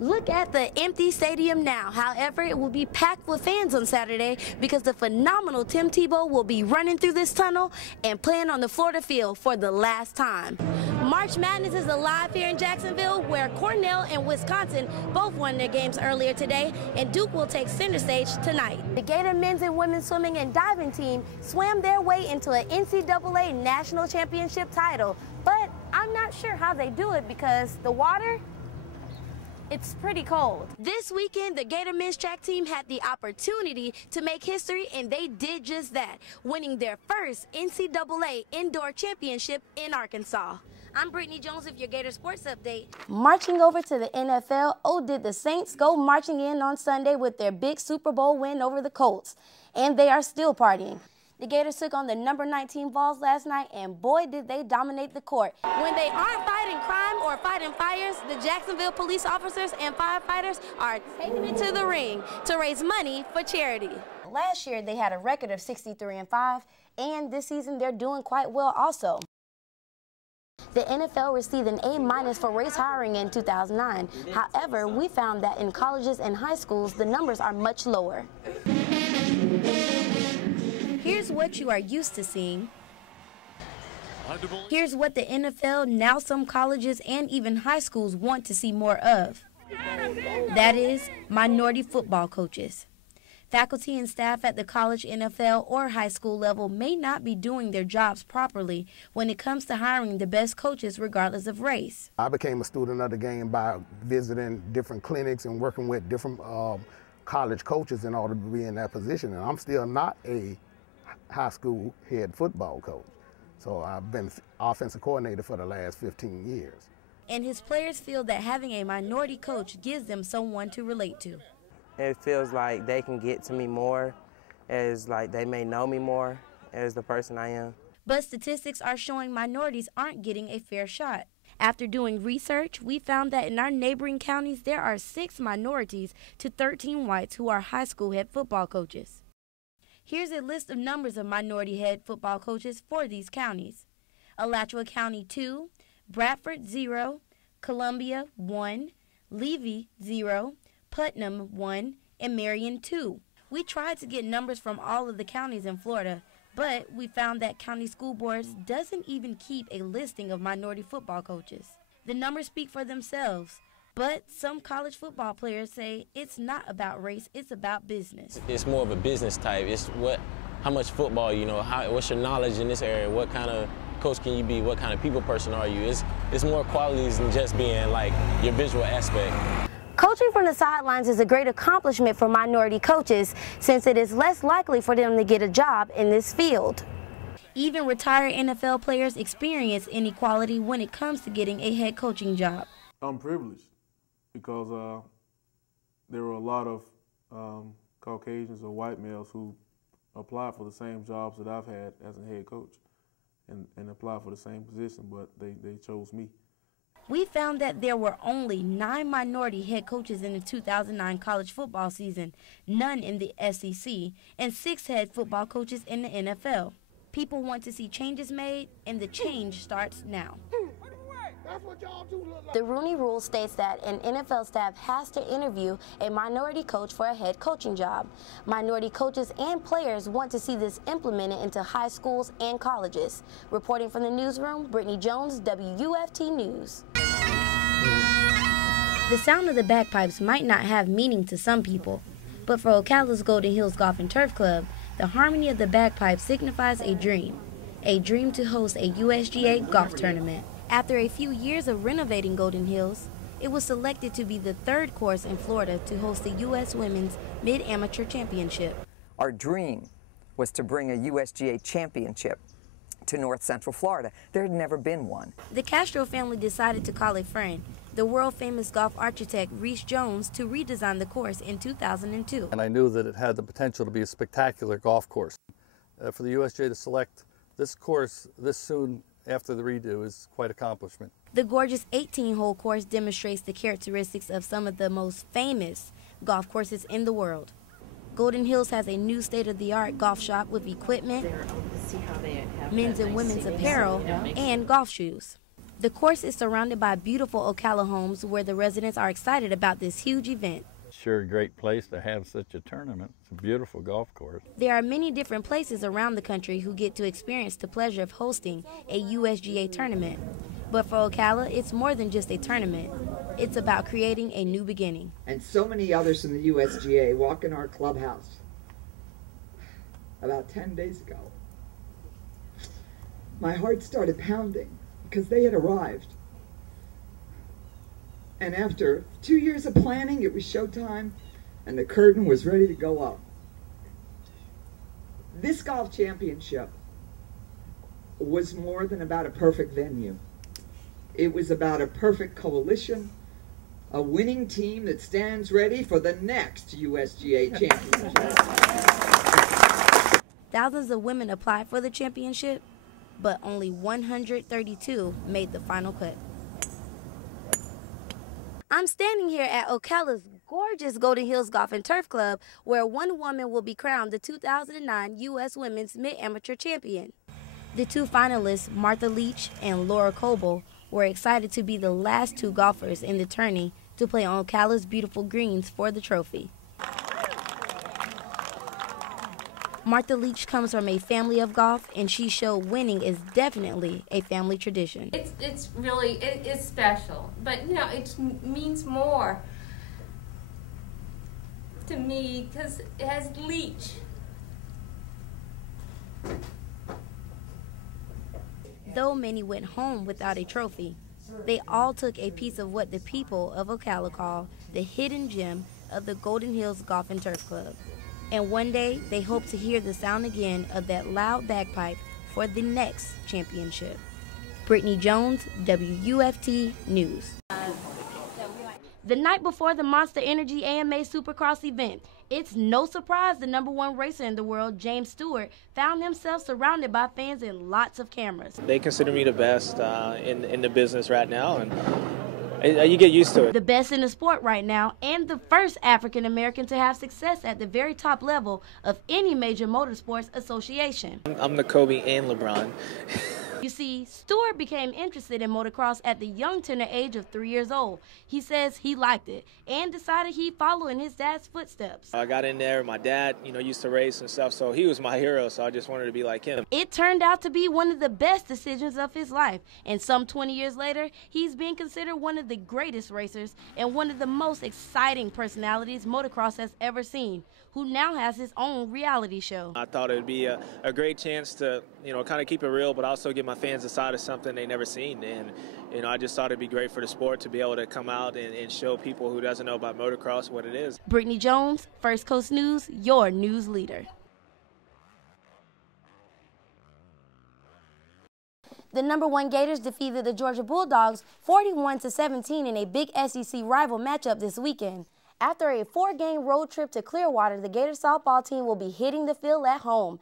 Look at the empty stadium now. However, it will be packed with fans on Saturday because the phenomenal Tim Tebow will be running through this tunnel and playing on the Florida field for the last time. March Madness is alive here in Jacksonville, where Cornell and Wisconsin both won their games earlier today, and Duke will take center stage tonight. The Gator men's and women's swimming and diving team swam their way into an NCAA national championship title, but I'm not sure how they do it because the water, it's pretty cold. This weekend, the Gator men's track team had the opportunity to make history, and they did just that, winning their first NCAA indoor championship in Arkansas. I'm Brittany Jones with your Gator Sports Update. Marching over to the NFL, did the Saints go marching in on Sunday with their big Super Bowl win over the Colts, and they are still partying. The Gators took on the number 19 Vols last night, and boy, did they dominate the court. When they aren't fighting crime or fighting fires, the Jacksonville police officers and firefighters are taking it to the ring to raise money for charity. Last year, they had a record of 63-5, and this season, they're doing quite well also. The NFL received an A- for race hiring in 2009. However, we found that in colleges and high schools, the numbers are much lower. Here's what you are used to seeing. Here's what the NFL, now some colleges, and even high schools want to see more of. That is, minority football coaches. Faculty and staff at the college, NFL, or high school level may not be doing their jobs properly when it comes to hiring the best coaches regardless of race. I became a student of the game by visiting different clinics and working with different college coaches in order to be in that position. And I'm still not a high school head football coach. So I've been offensive coordinator for the last 15 years. And his players feel that having a minority coach gives them someone to relate to. It feels like they can get to me more, as like they may know me more as the person I am. But statistics are showing minorities aren't getting a fair shot. After doing research, we found that in our neighboring counties, there are 6 minorities to 13 whites who are high school head football coaches. Here's a list of numbers of minority head football coaches for these counties. Alachua County 2, Bradford 0, Columbia 1, Levy 0, Putnam 1, and Marion 2. We tried to get numbers from all of the counties in Florida, but we found that county school boards doesn't even keep a listing of minority football coaches. The numbers speak for themselves, but some college football players say it's not about race, it's about business. It's more of a business type. It's how much football you know, what's your knowledge in this area, what kind of coach can you be, what kind of people person are you. It's more qualities than just being like your visual aspect. Coaching from the sidelines is a great accomplishment for minority coaches since it is less likely for them to get a job in this field. Even retired NFL players experience inequality when it comes to getting a head coaching job. I'm privileged because there were a lot of Caucasians or white males who applied for the same jobs that I've had as a head coach and applied for the same position, but they chose me. We found that there were only 9 minority head coaches in the 2009 college football season, none in the SEC, and 6 head football coaches in the NFL. People want to see changes made, and the change starts now. The Rooney Rule states that an NFL staff has to interview a minority coach for a head coaching job. Minority coaches and players want to see this implemented into high schools and colleges. Reporting from the newsroom, Brittany Jones, WUFT News. The sound of the bagpipes might not have meaning to some people, but for Ocala's Golden Hills Golf and Turf Club, the harmony of the bagpipes signifies a dream to host a USGA golf tournament. After a few years of renovating Golden Hills, it was selected to be the 3rd course in Florida to host the U.S. Women's Mid-Amateur Championship. Our dream was to bring a USGA championship to North Central Florida. There had never been one. The Castro family decided to call a friend, the world-famous golf architect Reese Jones, to redesign the course in 2002. And I knew that it had the potential to be a spectacular golf course. For the USGA to select this course this soon after the redo is quite an accomplishment. The gorgeous 18-hole course demonstrates the characteristics of some of the most famous golf courses in the world. Golden Hills has a new state-of-the-art golf shop with equipment, men's and women's apparel, and golf shoes. The course is surrounded by beautiful Ocala homes where the residents are excited about this huge event. Sure a great place to have such a tournament. It's a beautiful golf course. There are many different places around the country who get to experience the pleasure of hosting a USGA tournament. But for Ocala, it's more than just a tournament. It's about creating a new beginning. And so many others in the USGA walk in our clubhouse about 10 days ago. My heart started pounding because they had arrived. And after 2 years of planning, it was showtime, and the curtain was ready to go up. This golf championship was more than about a perfect venue. It was about a perfect coalition, a winning team that stands ready for the next USGA championship. Thousands of women applied for the championship, but only 132 made the final cut. I'm standing here at Ocala's gorgeous Golden Hills Golf and Turf Club, where one woman will be crowned the 2009 U.S. Women's Mid-Amateur Champion. The two finalists, Martha Leach and Laura Coble, were excited to be the last two golfers in the tourney to play on Ocala's beautiful greens for the trophy. Martha Leach comes from a family of golf, and she showed winning is definitely a family tradition. It's really, it's special, but you know, it means more to me because it has Leach. Though many went home without a trophy, they all took a piece of what the people of Ocala call the hidden gem of the Golden Hills Golf and Turf Club. And one day, they hope to hear the sound again of that loud bagpipe for the next championship. Brittany Jones, WUFT News. The night before the Monster Energy AMA Supercross event, it's no surprise the #1 racer in the world, James Stewart, found himself surrounded by fans and lots of cameras. They consider me the best in the business right now, and you get used to it. The best in the sport right now, and the first African American to have success at the very top level of any major motorsports association. I'm the Kobe and LeBron. You see, Stewart became interested in motocross at the young tender age of 3 years old. He says he liked it and decided he'd follow in his dad's footsteps. I got in there, my dad, used to race and stuff, so he was my hero, so I just wanted to be like him. It turned out to be one of the best decisions of his life, and some 20 years later, he's being considered one of the greatest racers and one of the most exciting personalities motocross has ever seen, who now has his own reality show. I thought it would be a great chance to, kind of keep it real, but also give my fans a side of something they never seen. And, I just thought it'd be great for the sport to be able to come out and show people who doesn't know about motocross what it is. Brittany Jones, First Coast News, your news leader. The #1 Gators defeated the Georgia Bulldogs 41-17 in a big SEC rival matchup this weekend. After a 4-game road trip to Clearwater, the Gator softball team will be hitting the field at home